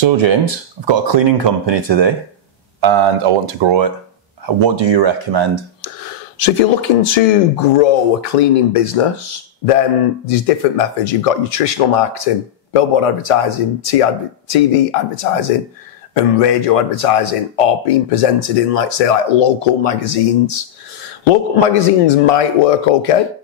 So James, I've got a cleaning company today and I want to grow it. What do you recommend? So if you're looking to grow a cleaning business, then there's different methods. You've got your traditional marketing, billboard advertising, TV advertising, and radio advertising, or being presented in, like, say, like local magazines. Local magazines might work okay.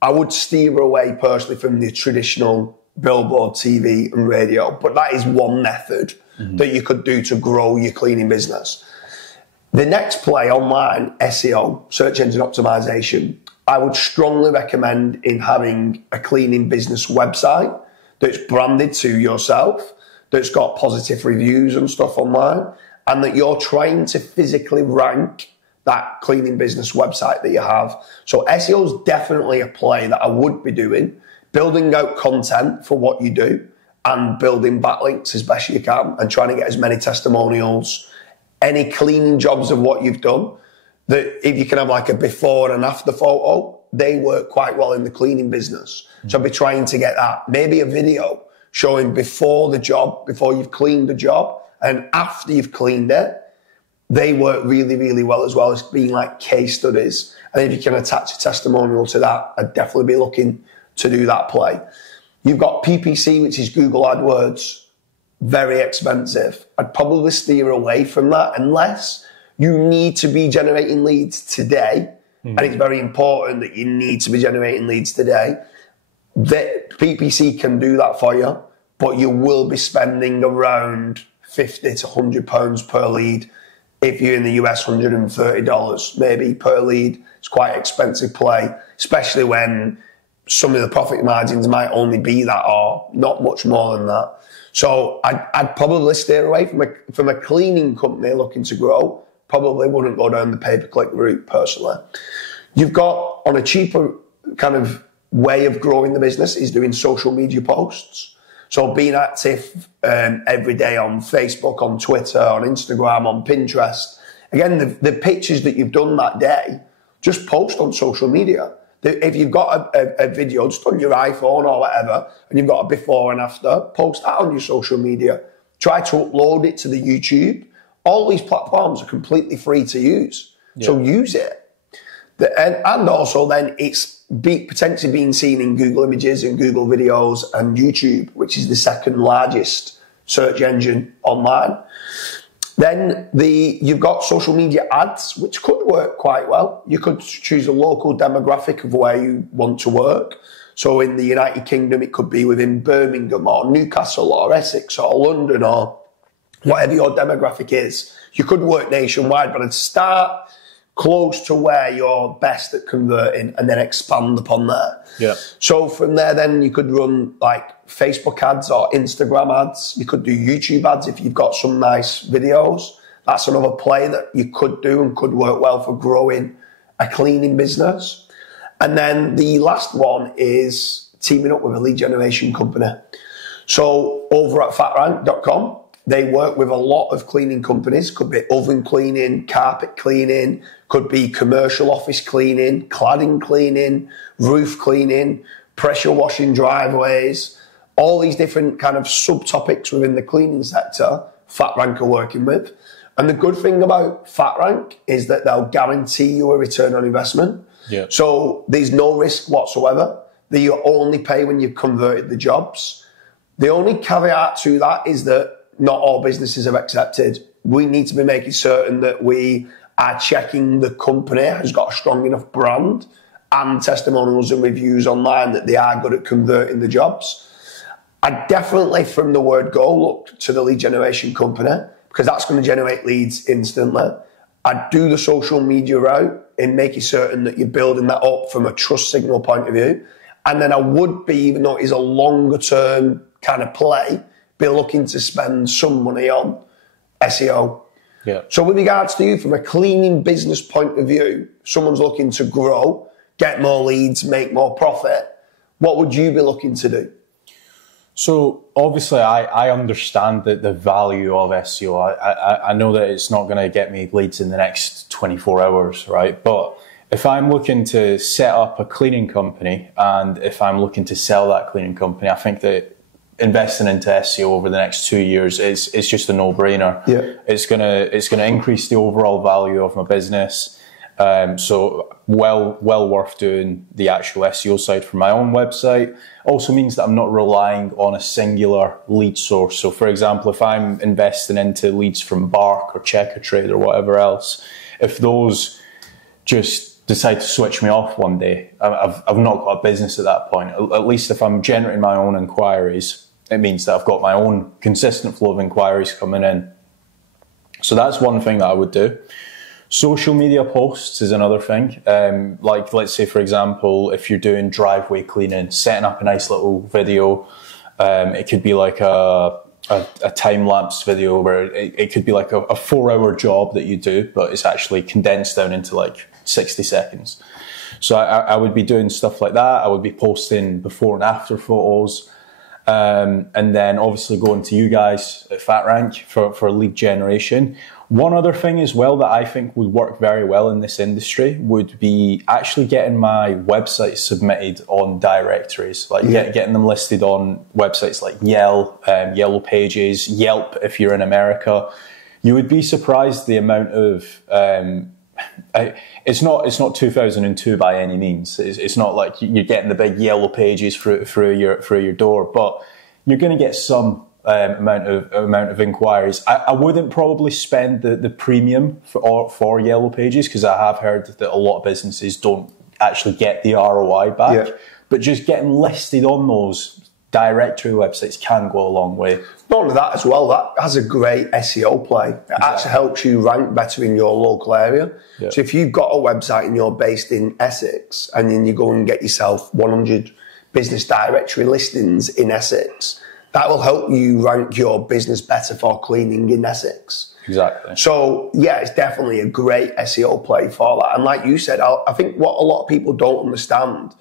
I would steer away personally from the traditional billboard, TV and radio, but that is one method that you could do to grow your cleaning business. The next play online, SEO, search engine optimization, I would strongly recommend in having a cleaning business website that's branded to yourself, that's got positive reviews and stuff online, and that you're trying to physically rank that cleaning business website that you have. So SEO is definitely a play that I would be doing, building out content for what you do and building backlinks as best you can and trying to get as many testimonials, any cleaning jobs of what you've done, that if you can have like a before and after photo, they work quite well in the cleaning business. So I'd be trying to get that. Maybe a video showing before the job, before you've cleaned the job, and after you've cleaned it. They work really, really well as well as being like case studies. And if you can attach a testimonial to that, I'd definitely be looking to do that play. You've got PPC, which is Google AdWords, very expensive. I'd probably steer away from that unless you need to be generating leads today. And it's very important that you need to be generating leads today. The PPC can do that for you, but you will be spending around £50 to £100 per lead. If you're in the US, $130 maybe per lead. It's quite expensive play, especially when some of the profit margins might only be that or not much more than that. So I'd probably steer away from a cleaning company looking to grow. Probably wouldn't go down the pay-per-click route personally. You've got, on a cheaper kind of way of growing the business, is doing social media posts. So being active every day on Facebook, on Twitter, on Instagram, on Pinterest. Again, the pictures that you've done that day, just post on social media. If you've got a video just on your iPhone or whatever, and you've got a before and after, post that on your social media. Try to upload it to the YouTube. All these platforms are completely free to use. Yeah. So use it. And also then it's potentially being seen in Google Images and Google Videos and YouTube, which is the second largest search engine online. Then you've got social media ads, which could work quite well. You could choose a local demographic of where you want to work. So in the United Kingdom, it could be within Birmingham or Newcastle or Essex or London or whatever your demographic is. You could work nationwide, but I'd start close to where you're best at converting and then expand upon that. Yeah. So from there, then you could run like Facebook ads or Instagram ads. You could do YouTube ads if you've got some nice videos. That's another play that you could do and could work well for growing a cleaning business. And then the last one is teaming up with a lead generation company. So over at fatrank.com, they work with a lot of cleaning companies. Could be oven cleaning, carpet cleaning, could be commercial office cleaning, cladding cleaning, roof cleaning, pressure washing driveways, all these different kind of subtopics within the cleaning sector FatRank are working with. And the good thing about FatRank is that they'll guarantee you a return on investment. Yeah. So there's no risk whatsoever. That you only pay when you've converted the jobs. The only caveat to that is that not all businesses have accepted. We need to be making certain that we are checking the company has got a strong enough brand and testimonials and reviews online that they are good at converting the jobs. I definitely, from the word go, look to the lead generation company because that's going to generate leads instantly. I'd do the social media route in making certain that you're building that up from a trust signal point of view. And then I would be, even though it is a longer term kind of play, be looking to spend some money on SEO. Yeah. So with regards to you, from a cleaning business point of view, someone's looking to grow, get more leads, make more profit, what would you be looking to do? So obviously I understand the value of SEO. I know that it's not going to get me leads in the next 24 hours, right? But if I'm looking to set up a cleaning company and if I'm looking to sell that cleaning company, I think that investing into SEO over the next 2 years is just a no-brainer. Yeah. It's gonna increase the overall value of my business. So well worth doing the actual SEO side for my own website. Also means that I'm not relying on a singular lead source. So for example, if I'm investing into leads from Bark or Checkertrade or whatever else, if those just decide to switch me off one day, I've not got a business at that point. At least if I'm generating my own inquiries, it means that I've got my own consistent flow of inquiries coming in. So that's one thing that I would do. Social media posts is another thing. Like, let's say, for example, if you're doing driveway cleaning, setting up a nice little video. It could be like a time-lapse video where it could be like a 4-hour job that you do, but it's actually condensed down into like 60 seconds. So I would be doing stuff like that. I would be posting before and after photos. And then obviously going to you guys at FatRank for lead generation. One other thing as well that I think would work very well in this industry would be actually getting my website submitted on directories, like getting them listed on websites like Yellow Pages, Yelp if you're in America. You would be surprised the amount of it's not 2002 by any means. It's not like you're getting the big Yellow Pages through your door, but you're going to get some amount of inquiries. I wouldn't probably spend the premium for Yellow Pages, because I have heard that a lot of businesses don't actually get the ROI back. Yeah. But just getting listed on those directory websites can go a long way. Not only that as well, that has a great SEO play. It actually helps you rank better in your local area. Yeah. So if you've got a website and you're based in Essex, and then you go and get yourself 100 business directory listings in Essex, that will help you rank your business better for cleaning in Essex. Exactly. So yeah, it's definitely a great SEO play for that. And like you said, I think what a lot of people don't understand,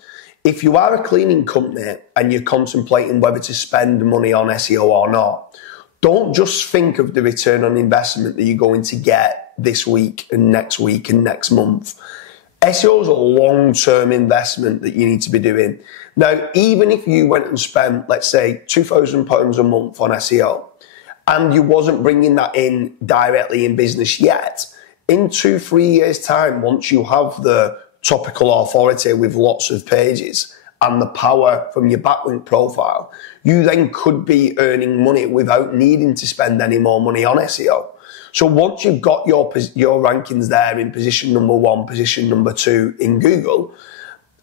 if you are a cleaning company and you're contemplating whether to spend money on SEO or not, don't just think of the return on investment that you're going to get this week and next month. SEO is a long-term investment that you need to be doing. Now, even if you went and spent, let's say, £2,000 a month on SEO, and you wasn't bringing that in directly in business yet, in 2-3 years' time, once you have the topical authority with lots of pages and the power from your backlink profile, you then could be earning money without needing to spend any more money on SEO. So once you've got your rankings there in position number 1, position number 2 in Google,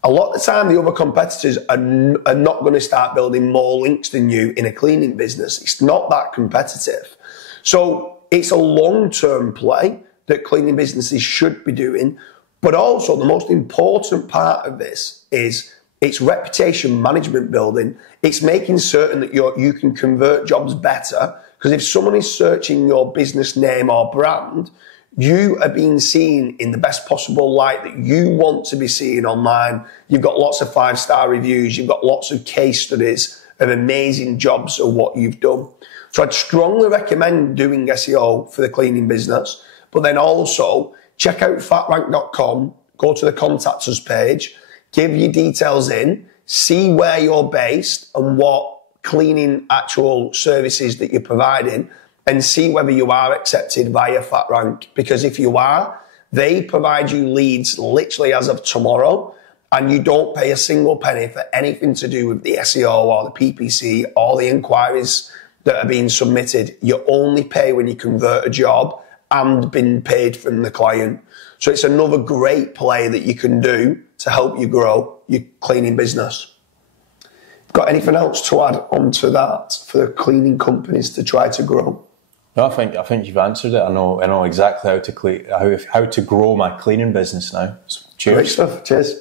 a lot of the time the other competitors are not going to start building more links than you in a cleaning business. It's not that competitive. So it's a long-term play that cleaning businesses should be doing. But also the most important part of this is it's reputation management building. It's making certain that you can convert jobs better. Because if someone is searching your business name or brand, you are being seen in the best possible light that you want to be seen online. You've got lots of 5-star reviews. You've got lots of case studies of amazing jobs of what you've done. So I'd strongly recommend doing SEO for the cleaning business. But then also check out fatrank.com, go to the Contact Us page, give your details in, see where you're based and what cleaning actual services that you're providing, and see whether you are accepted via FatRank. Because if you are, they provide you leads literally as of tomorrow, and you don't pay a single penny for anything to do with the SEO or the PPC or the inquiries that are being submitted. You only pay when you convert a job and been paid from the client. So it's another great play that you can do to help you grow your cleaning business. Got anything else to add onto that for the cleaning companies to try to grow? No, I think you've answered it. I know exactly how to grow my cleaning business now. So cheers. Great stuff. Cheers.